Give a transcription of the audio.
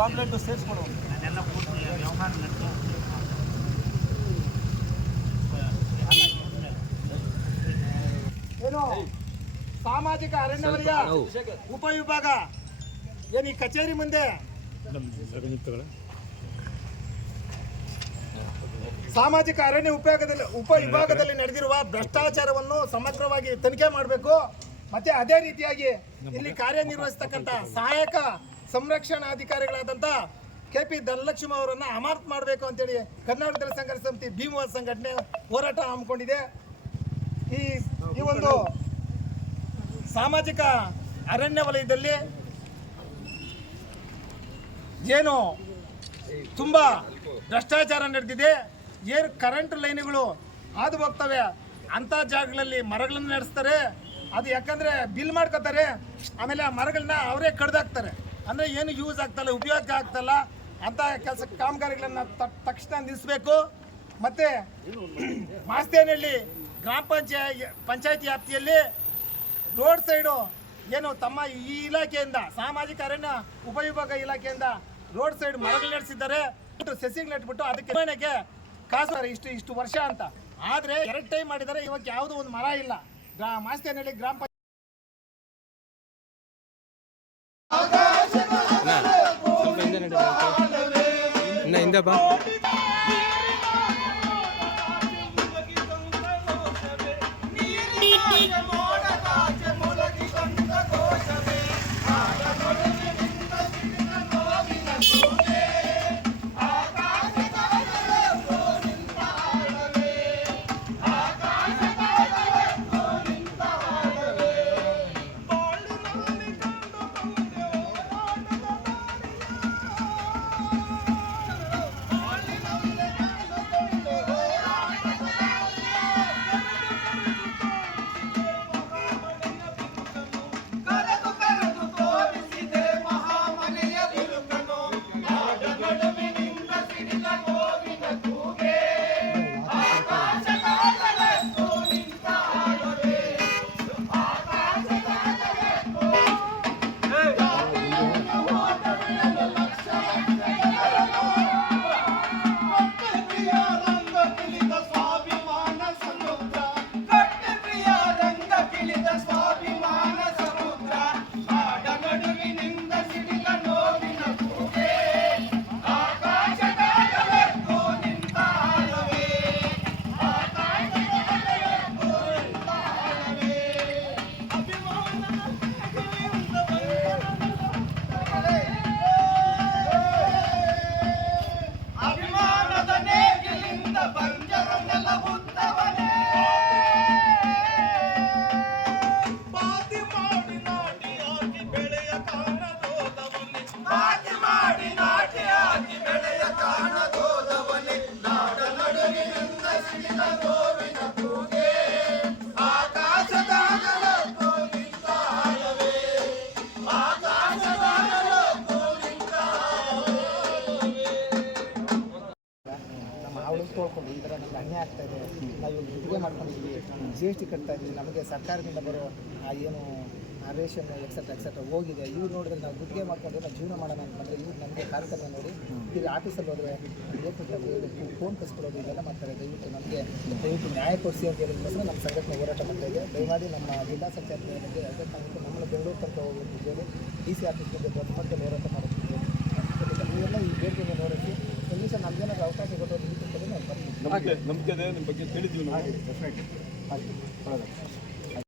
Pamphlet ಸೇರಿಸ್ಕೊಡು. ನಾನೆಲ್ಲ ಪೂರ್ತಿ ವ್ಯವಹಾರ ನಡೆಸೋ ಏನು? ಸಾಮಾಜಿಕ ಅರಣ್ಯ ವಲಯ ಉಪವಿಭಾಗ ಏನು ಈ ಕಚೇರಿ ಮುಂದೆ? ಸಾಮಾಜಿಕ ಅರಣ್ಯ ಉಪಯೋಗದಲ್ಲಿ ಉಪವಿಭಾಗದಲ್ಲಿ ನಡೆದಿರುವ ಭ್ರಷ್ಟಾಚಾರವನ್ನು ಸಮಗ್ರವಾಗಿ ತನಿಖೆ ಮಾಡಬೇಕು. ಮತ್ತೆ ಅದೇ ರೀತಿಯಾಗಿ ಇಲ್ಲಿ ಕಾರ್ಯನಿರ್ವಹಿಸ್ತಕ್ಕಂಥ ಸಹಾಯಕ ಸಂರಕ್ಷಣಾಧಿಕಾರಿಗಳಾದಂಥ ಕೆ ಪಿ ಧನಲಕ್ಷ್ಮಿ ಅವರನ್ನ ಅಮಾನತ್ ಮಾಡಬೇಕು ಅಂತೇಳಿ ಕರ್ನಾಟಕ ದಲಿತ ಸಂಘರ್ಷ ಸಮಿತಿ ಭೀಮವ ಸಂಘಟನೆ ಹೋರಾಟ ಹಮ್ಮಿಕೊಂಡಿದೆ. ಈ ಈ ಒಂದು ಸಾಮಾಜಿಕ ಅರಣ್ಯ ವಲಯದಲ್ಲಿ ಏನು ತುಂಬ ಭ್ರಷ್ಟಾಚಾರ ನಡೆದಿದೆ. ಏನು ಕರೆಂಟ್ ಲೈನ್ಗಳು ಹಾದು ಹೋಗ್ತವೆ. ಅಂಥ ಜಾಗಗಳಲ್ಲಿ ಮರಗಳನ್ನು ನಡೆಸ್ತಾರೆ. ಅದು ಯಾಕಂದರೆ ಬಿಲ್ ಮಾಡ್ಕೋತಾರೆ. ಆಮೇಲೆ ಆ ಮರಗಳನ್ನ ಅವರೇ ಕಡ್ದಾಕ್ತಾರೆ. ಅಂದರೆ ಏನು ಯೂಸ್ ಆಗ್ತಲ್ಲ, ಉಪಯೋಗ ಆಗ್ತಲ್ಲ ಅಂತ ಕೆಲಸ ಕಾಮಗಾರಿಗಳನ್ನು ತಕ್ಷಣ ನಿಲ್ಲಿಸಬೇಕು ಮತ್ತು ಮಾಸ್ತೇನಹಳ್ಳಿ ಗ್ರಾಮ ಪಂಚಾಯ ಪಂಚಾಯತಿ ವ್ಯಾಪ್ತಿಯಲ್ಲಿ ರೋಡ್ ಸೈಡು ಏನು ತಮ್ಮ ಈ ಇಲಾಖೆಯಿಂದ, ಸಾಮಾಜಿಕ ಅರಣ್ಯ ಉಪವಿಭಾಗ ಇಲಾಖೆಯಿಂದ ರೋಡ್ ಸೈಡ್ ಮರಗಳು ನಡೆಸಿದ್ದಾರೆ. ಸಸಿಗಳು ನೆಟ್ಬಿಟ್ಟು ಅದಕ್ಕೆ ಕಾಸು ಇಷ್ಟು ಇಷ್ಟು ವರ್ಷ ಅಂತ. ಆದ್ರೆ ಎರಡು ಟೈಮ್ ಮಾಡಿದರೆ ಇವಾಗ ಯಾವುದೋ ಒಂದು ಮರ ಇಲ್ಲ. ಮಾಸ್ತೇನಹಳ್ಳಿ ಗ್ರಾಮ wunderbar. ನಮ್ಮ ತೋಳ್ಕೊಂಡು ಈ ಥರ ನಮ್ಗೆ ಅನ್ಯಾಯ ಆಗ್ತಾ ಇದೆ. ನಾವು ಇವಾಗ ಗುತ್ತಿಗೆ ಮಾಡ್ಕೊಂಡಿದ್ದೀವಿ ಜಿ ಎಸ್ ಟಿ ಕಟ್ತಾ ನಮಗೆ ಸರ್ಕಾರದಿಂದ ಬರೋ ಆ ಏನು ಆ ರೇಷನ್ ಎಕ್ಸೆಟ್ರಾ ಎಕ್ಸೆಟ್ರಾ ಹೋಗಿದೆ. ಇವ್ರು ನೋಡಿದ್ರೆ ನಾವು ಗುತ್ತಿಗೆ ಮಾಡ್ಕೊಂಡು ನಾವು ಜೀವನ ಮಾಡೋಣ ಅಂತಂದರೆ ಇವ್ರು ನಮಗೆ ಕಾರ್ಯಕ್ರಮ ನೋಡಿ, ಇಲ್ಲಿ ಆಫೀಸಲ್ಲಿ ಹೋದರೆ ಫೋನ್ ಕಸ್ಕೊಳ್ಳೋದು ಇದೆಲ್ಲ ಮಾಡ್ತಾರೆ. ದಯವಿಟ್ಟು ನಮಗೆ, ದಯವಿಟ್ಟು ನ್ಯಾಯ ಕೊಡಿಸಿ ಅಂತ ಹೇಳಿದ್ಕೋಸ್ಕರ ನಮ್ಮ ಸಂಘಟನೆ ಹೋರಾಟ ಮಾಡ್ತಾ ಇದೆ. ದಯಮಾಡಿ ನಮ್ಮ ಜಿಲ್ಲಾ ಸಂಚಾರ ಬಗ್ಗೆ ಯಾವುದೇ ಕಾರಣಕ್ಕೂ ನಮ್ಮನ್ನು ಬೆಂಗಳೂರು ತನಕ ಹೋಗೋದು ಡಿ ಸಿ ಆಫೀಸ್ ಬಗ್ಗೆ ದೊಡ್ಡ ಮಟ್ಟದಲ್ಲಿ ಹೋರಾಟ ಮಾಡುತ್ತಿದ್ದೇವೆ ನಂಬಿಕೆ ಇದೆ ನಿಮ್ಮ ಬಗ್ಗೆ ತಿಳಿದೀವಿ ನಾವು. ಹಾಗೆ ಡೆಫಿನೆಟ್ಲಿ ಆಗಿದೆ